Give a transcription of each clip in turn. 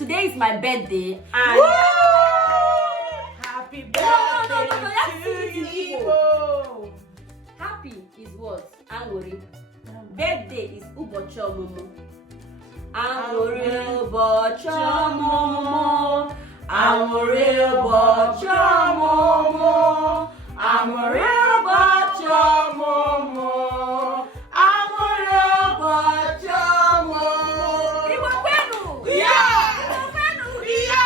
today is my birthday and Woo! Happy birthday to you, Igbo. Igbo. Happy is what? Angori. Birthday is ụbọchị ọmụmụ. Angori ụbọchị ọmụmụ. Angori ụbọchị ọmụmụ. Angori ụbọchị ọmụmụ. Angori ụbọchị ọmụmụ. Igbo kwenu. Yeah. Igbo kwenu. Yeah.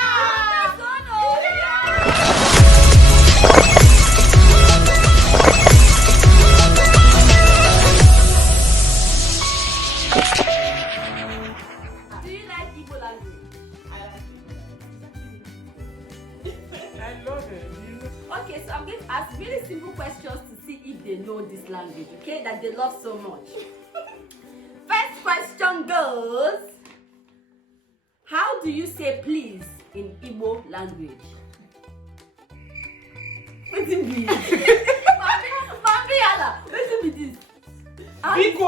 Do you like Igbo language? I love it. Okay, so I'm going to ask really simple questions to see if they know this language, okay, that they love so much. First question goes, how do you say please in Igbo language? What do you mean? Mami Yala, what do you mean this? Biko.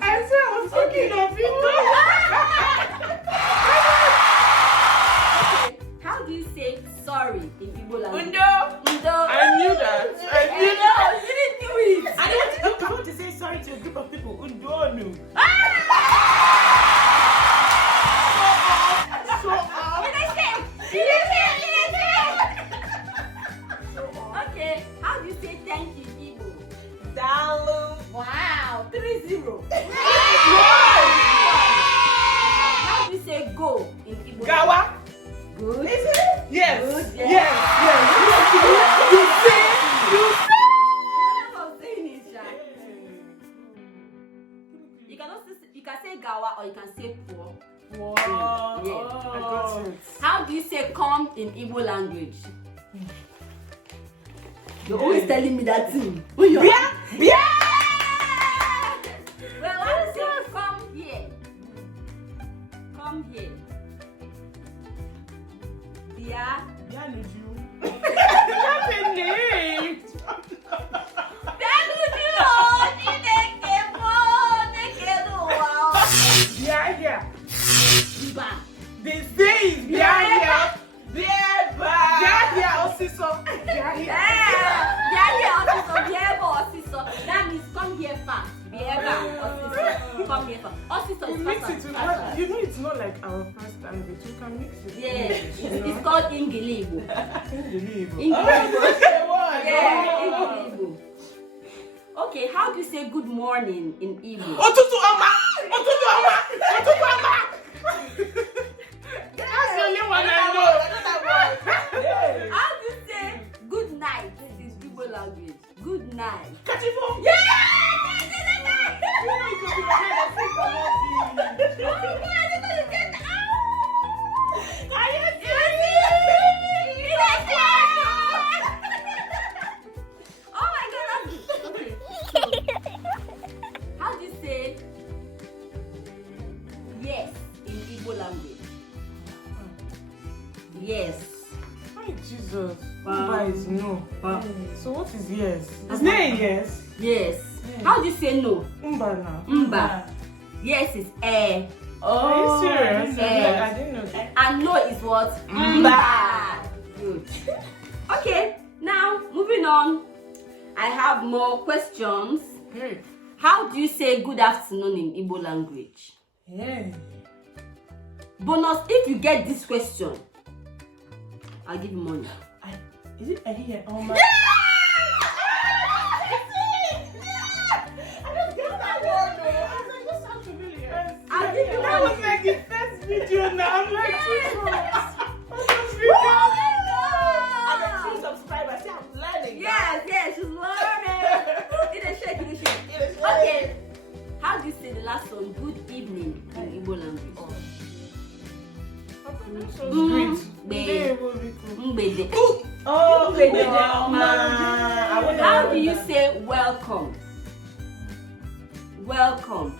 I said I was talking of Biko. Okay, how do you say sorry in Igbo language? Undo. Undo. I knew that. You didn't do it. I don't want to say sorry to a group of people. Undonu. So off. Okay, how do you say thank you in Igbo? Dalu. Wow, 3-0. How do you say go in Igbo? Gawa. Good. Is it? Yes. Good, Yes. yes. You say. I'm saying it, Sha. You can also you can say gawa or you can say poor. Wow. Yeah. I got it. How do you say come in Igbo language? You're always telling me that thing. When you're Yeah. Well, how do you say come here? Come here. Yeah. Yeah, That's a name. Yeah. They say it's behind here. Yeah, also. That means come here fast. Come here fast. Also is Mix fast. it with, you know, it's not like our first language. You can mix it. Yeah, it's called Ingilibo. Unbelievable. Yeah, Ingilibo. Okay, how do you say good morning in Igbo? Otutu ama. That's the only one I know. How do you say good night in Igbo language? Good night. Kativo. Yeah! Oh my god, that's good. Okay. So, how do you say yes in Igbo language? Yes. Hi, Jesus. Wow. Umba is no. Wow. So what is yes? Is there a yes? Yes. How do you say no? Umba now. Mba. Yes is eh. Are you serious? Yes. I didn't know that. And no is what? Mba. Good. Okay, now moving on. I have more questions. Great. How do you say good afternoon in Igbo language? Yeah. Bonus, if you get this question, I'll give you money. Is it a here? Oh my. I'll give you That was money. like the first video now. I'm like, Jesus. I'm a true subscriber. See, I'm learning. Yes, she's learning. It is shake. Okay. How do you say the last one? Good evening in Igbo language. Great. Mgbede. Oh, Mgbede. How do you say? say welcome? Welcome.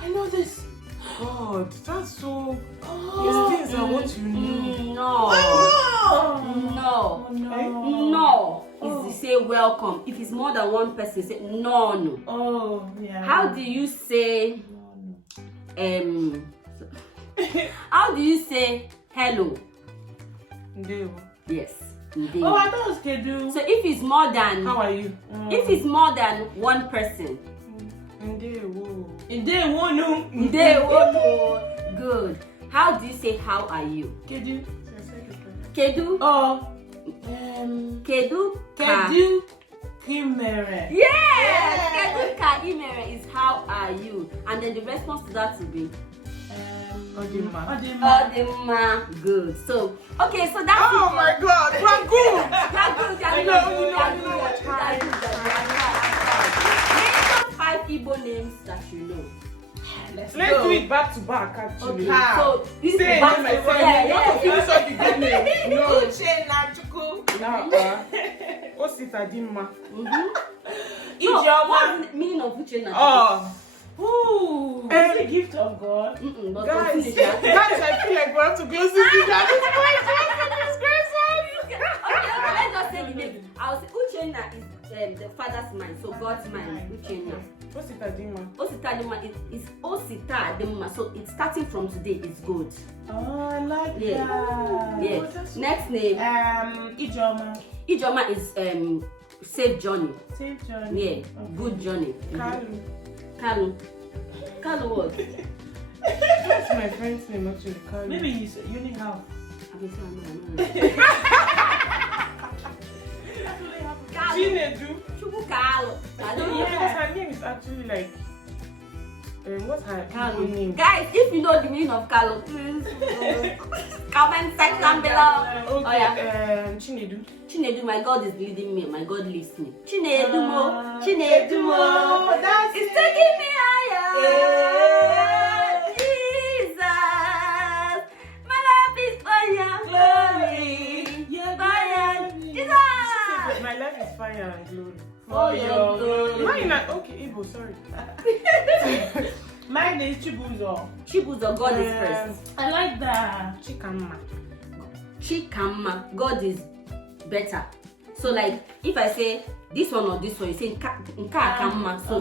I know this. God, that's so. These things are what you need. No. No. Is to say welcome. If it's more than one person, say no. Oh, yeah. How do you say how do you say hello? Ndewo. Yes. Oh, I thought it was Kedu. So if it's more than, How are you? if it's more than one person, Ndewo. Ndewo no. Ndewo. Good. How do you say how are you? Kedu. Kedu. Oh. Kedu. Kedu. Kimere. Yes. Kedu ka imere is how are you, and then the response to that will be Odima. Odima. Good. So okay. So that's Oh it. my God, we're good. Name those 5 Igbo names that you know. Let's do it back to back, actually. Okay. So this is Say back it, to my back. friend. Finish up the good name. No. Uche Nachuku. Osita Dimma. Ijeoma. What's the meaning of Uche na? Ooh. It's a gift of God. But Guys, continue that. guys, I feel like we have to close this video. Okay, let's just say the name. I'll say Uchenna is the father's mind, so God's mind. Uchenna. Osita Dimma. Osita Dima is Osita Dima, so it's starting from today. It's good. Oh, I like Yeah. that. Yes. Next name. Ijeoma. Ijeoma is safe journey. Safe journey. Yeah, good journey. Kalu. Kalu. Kalu what? That's my friend's name, actually. Kalu. Maybe you only have. Chinedu. Chubu Kalu. No, because her name is actually like. What's her Igbo name? Guys, if you know the meaning of Kalu, please comment section below. Okay, Oh yeah. Chinedu. Chinedu, my God is leading me. My God leads me. Chinedu mo, Chinedu mo. That's It's taking me higher. Jesus, my life is for your glory. Your Fire, glory. Jesus. My life is fire and glory. For your glory. Mine are okay, Igbo, sorry. Mine is Chibuzo. Chibuzo, God is first. I like that. Chikamma. Chikamma, God is better. So like, if I say this one or this one, you say nka kamma. So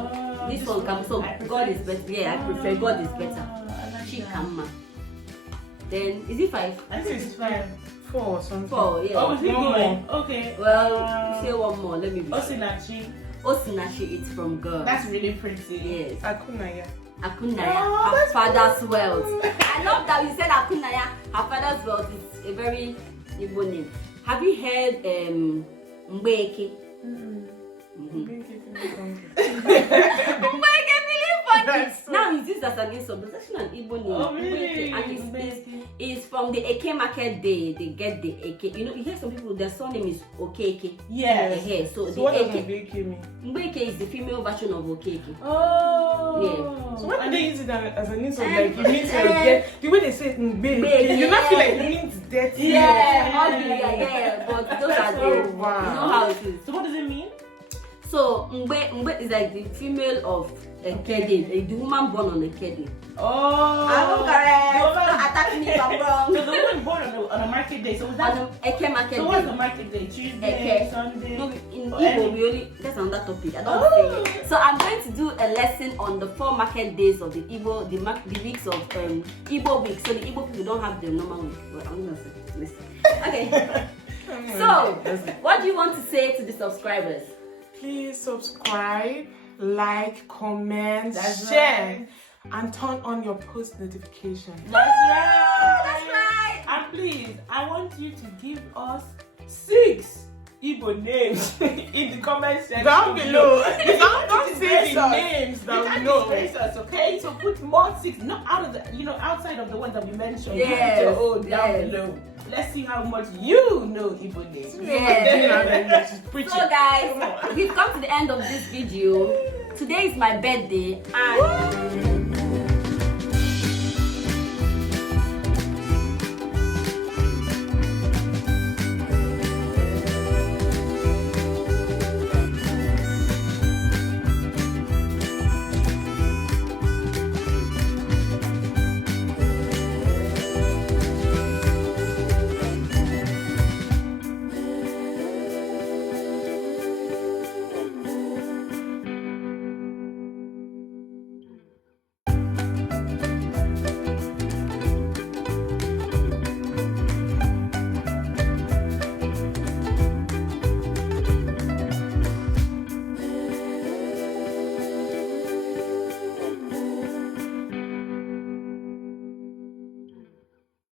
this one comes. So God is better. Yeah, I prefer God is better. Chikamma. Then is it 5? I think it's 5. 4 or something. 4, yeah. Oh, is it One going? Okay. Well, say one more. Let me be. Osinachi. Osinachi, it's from God. That's really pretty. Yes. Akunaya. Akunaya, Oh, her that's father's wealth. I love that you said Akunaya, her father's wealth. It's a very Igbo name. Have you heard Mbeke? Mbeke really funny. Now it's used as an insult, but it's actually an Igbo name. Oh, really? Mbeke. And it's from the Eke market day. They get the Eke. You know, you hear some people, their surname is Okeke. Yes. So the what does Eke. Mbeke mean? Mbeke is the female version of Okeke. Oh. Yeah. So why do they use it as an insult? Like it means you're dead. The way they say Mbeke, you not feel like it means dirty. Yeah, yeah. But those are the, you know how it is. So what does it mean? So Mbe is like the female of Ekede, the woman born on Ekede. Oh. I'm correct. Don't attack me if I'm wrong. So the woman born on a market day. So was that? On Eke market So day. what's the market day? Tuesday, Eke. Sunday. No, in or Igbo any- we only, that's another topic. I don't say it. So I'm going to do a lesson on the 4 market days of the Igbo, the weeks of Igbo week. So the Igbo people don't have the normal week. Well, I'm gonna say listen. Okay. So what do you want to say to the subscribers? Please subscribe, like, comment, That's share, right. and turn on your post notification. That's right. That's right. And please, I want you to give us 6 Igbo names in the comment section Down below. Don't say the names that we know. Us, okay? So put more 6, not out of the, outside of the ones that we mentioned. Yes, Put your own down yes. below. Let's see how much you know Igbo names. Yeah. Preach So it. guys, we've come to the end of this video. Today is my birthday and